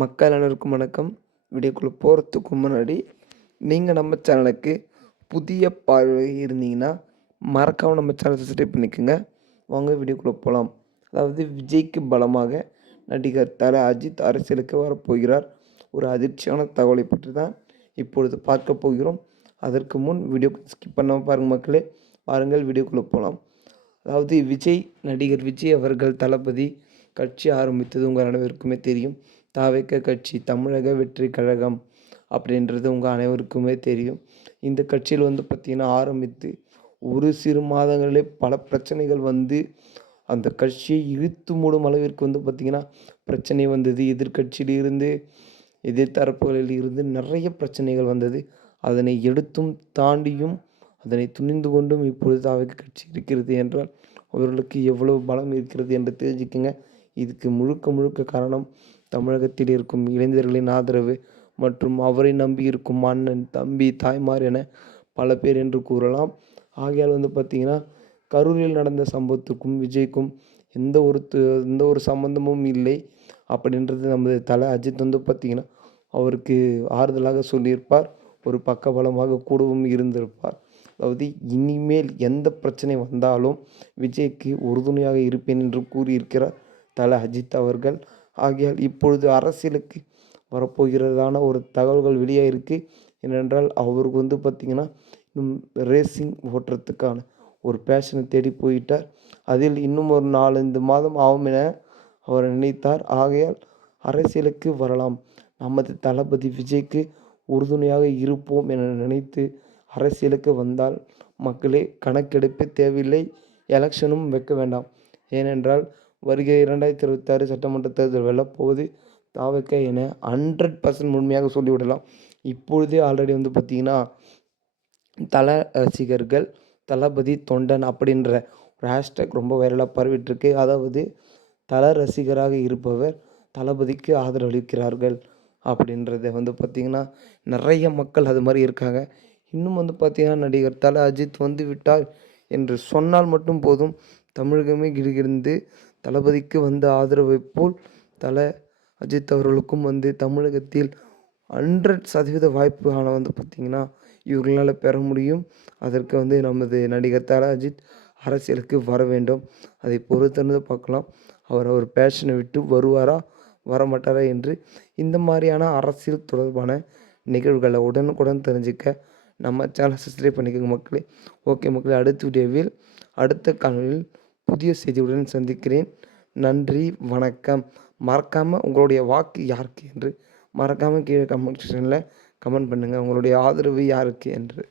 மக்கள் அனைவருக்கும் வணக்கம். வீடியோக்குள்ளே போகிறதுக்கு முன்னாடி நீங்கள் நம்ம சேனலுக்கு புதிய பார்வை இருந்தீங்கன்னா மறக்காமல் நம்ம சேனலை சப்ஸ்கிரைப் பண்ணிக்கோங்க. வாங்க வீடியோக்குள்ளே போகலாம். அதாவது விஜய்க்கு பலமாக நடிகர் தல அஜித் அரசியலுக்கு வரப்போகிறார். ஒரு அதிர்ச்சியான தகவலை பற்றி தான் இப்பொழுது பார்க்க போகிறோம். அதற்கு முன் வீடியோ ஸ்கிப் பண்ணாமல் பாருங்கள் மக்களே. பாருங்கள், வீடியோக்குள்ளே போகலாம். அதாவது நடிகர் விஜய் அவர்கள் தளபதி கட்சி ஆரம்பித்தது உங்கள் அனைவருக்குமே தெரியும். தாவேக கட்சி, தமிழக வெற்றி கழகம் அப்படின்றது உங்கள் அனைவருக்குமே தெரியும். இந்த கட்சியில் பார்த்திங்கன்னா ஆரம்பித்து ஒரு சிறு மாதங்களிலே பல பிரச்சனைகள் அந்த கட்சியை இழுத்து மூடும் அளவிற்கு பார்த்திங்கன்னா பிரச்சனை வந்தது. எதிர்கட்சியிலிருந்து எதிர்த்தரப்புகளில் இருந்து நிறைய பிரச்சனைகள் வந்தது. அதனை எடுத்தும் தாண்டியும் அதனை துணிந்து கொண்டும் இப்பொழுது தாவேக கட்சி இருக்கிறது என்றால் அவர்களுக்கு எவ்வளவு பலம் இருக்கிறது என்று தெரிஞ்சுக்கங்க. இதுக்கு முழுக்க காரணம் தமிழகத்தில் இருக்கும் இளைஞர்களின் ஆதரவு மற்றும் அவரை நம்பி இருக்கும் அண்ணன், தம்பி, தாய்மார் என பல பேர் என்று கூறலாம். ஆகையால் பார்த்திங்கன்னா கரூரில் நடந்த சம்பவத்துக்கும் விஜய்க்கும் எந்த ஒரு சம்பந்தமும் இல்லை அப்படின்றது நமது தல அஜித் பார்த்திங்கன்னா அவருக்கு ஆறுதலாக சொல்லியிருப்பார். ஒரு பக்கபலமாக கூடவும் இருந்திருப்பார். அதாவது இனிமேல் எந்த பிரச்சனை வந்தாலும் விஜய்க்கு உறுதுணையாக இருப்பேன் என்று கூறியிருக்கிறார் தல அஜித் அவர்கள். ஆகையால் இப்பொழுது அரசியலுக்கு வரப்போகிறதான ஒரு தகவல்கள் வெளியாகிருக்கு. ஏனென்றால் அவருக்கு பார்த்திங்கன்னா இன்னும் ரேசிங் ஓட்டுறதுக்கான ஒரு பேஷனை தேடி போயிட்டார். அதில் இன்னும் ஒரு 4-5 மாதம் ஆகும் என அவர் நினைத்தார். ஆகையால் அரசியலுக்கு வரலாம், நமது தளபதி விஜய்க்கு உறுதுணையாக இருப்போம் என நினைத்து அரசியலுக்கு வந்தால் மக்களே கணக்கெடுப்பு தேவையில்லை, எலெக்ஷனும் வைக்க வேண்டாம். ஏனென்றால் வருகை 2026 சட்டமன்ற தேர்தல் வெல்லப்போவது தாவேக என 100% முழுமையாக சொல்லிவிடலாம். இப்பொழுதே ஆல்ரெடி பார்த்திங்கன்னா தல ரசிகர்கள் தளபதி தொண்டன் அப்படின்ற ஒரு ஹேஷ்டேக் ரொம்ப வைரலாக பரவிட்டுருக்கு. அதாவது தல ரசிகராக இருப்பவர் தளபதிக்கு ஆதரவளிக்கிறார்கள் அப்படின்றத பார்த்திங்கன்னா நிறைய மக்கள் அது மாதிரி இருக்காங்க. இன்னும் பார்த்திங்கன்னா நடிகர் தல அஜித் விட்டார் என்று சொன்னால் மட்டும் போதும், தமிழகமே கிடுகிடுந்து தளபதிக்கு ஆதரவை போல் தல அஜித் அவர்களுக்கும் தமிழகத்தில் 100% வாய்ப்பு ஆனால் பார்த்திங்கன்னா இவர்களால் பெற முடியும். அதற்கு நமது நடிகர் தல அஜித் அரசியலுக்கு வர வேண்டும். அதை பொறுத்திருந்து பார்க்கலாம். அவர் பேஷனை விட்டு வருவாரா வரமாட்டாரா என்று. இந்த மாதிரியான அரசியல் தொடர்பான நிகழ்வுகளை உடனுக்குடன் தெரிஞ்சுக்க நம்ம சேனலை சப்ஸ்கிரைப் பண்ணிக்கோங்க மக்களே. ஓகே மக்களே, அடுத்த வீடியோவில் அடுத்த காணொலியில் புதிய செய்தியுடன் சந்திக்கிறேன். நன்றி, வணக்கம். மறக்காமல் உங்களுடைய வாக்கு யாருக்கு என்று மறக்காமல் கீழே கமெண்ட் செக்ஷனில் கமெண்ட் பண்ணுங்கள். உங்களுடைய ஆதரவு யாருக்கு என்று.